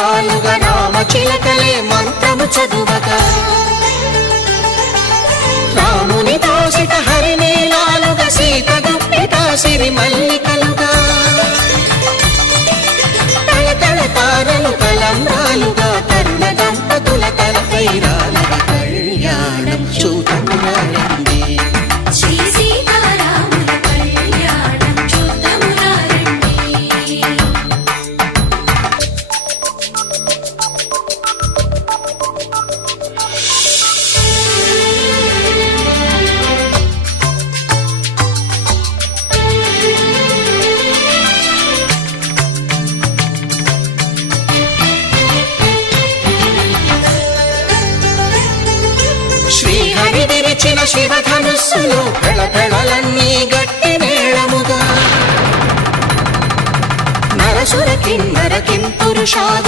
రకరకాలుగా రామచిలకలే మంత్రము చదువగా రాముని దోసిట హరినీలాలుగా సీత గుప్పిట సిరి మల్లికలుగా తళతళ తారలు తలంబ్రాలుగా తరుణ దంపతుల తలపైరాలుగా కళ్యాణం చూతమురారండి శ్రీ సీతారాముల కళ్యాణం చూద్దామురారండి. శ్రీహరి విరిచిన శివధనుస్సులో పెళపెళలన్నీ గట్టి మేళముగా నరసుర కిన్నర కింపురుషాద